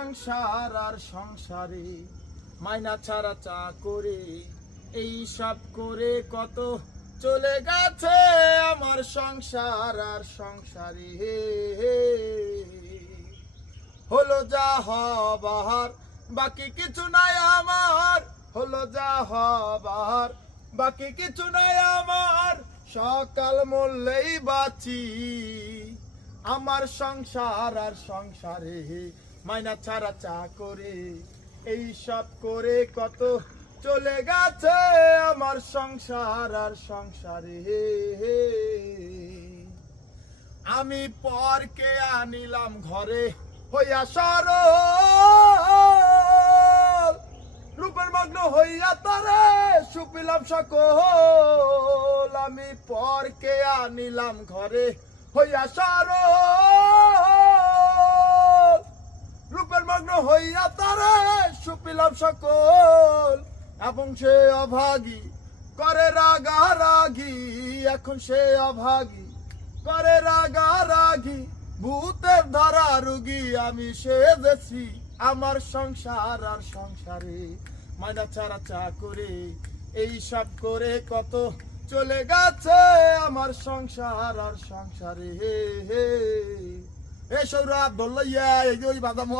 সংসার আর সংসারে মাইনা ছাড়া চাকরি এই সব করে কত চলে গেছে আমার সংসার আর সংসারে হলো যা হবার বাকি কিছু নাই আমার হলো যা হবার বাকি কিছু নাই আমার সকাল মরলেই বাঁচি আমার সংসার আর সংসারে মাইনা ছাড়া চাকরি এই সব করে কত চলে গেছে আমার সংসার আর সংসারে আমি পরকে আনিলাম ঘরে হইয়া সরল রূপের মগ্ন হইয়া তারে সুপিলাম সকল আমি পরকে আনিলাম ঘরে হইয়া সরল রূপের মগ্ন হইয়া তারে সুপিলাম সকল এবং সে অভাগী করে রাগারাগি এখন সে অভাগী করে রাগারাগি ভূতের ধরা রুগী আমি সেজেছি আমার সংসার আর সংসারে মাইনা ছাড়া চাকরি এই সব করে কত চলে গেছে আমার সংসার আর সংসারে হে সৌরভ ধরল ইয়া এই বাদাম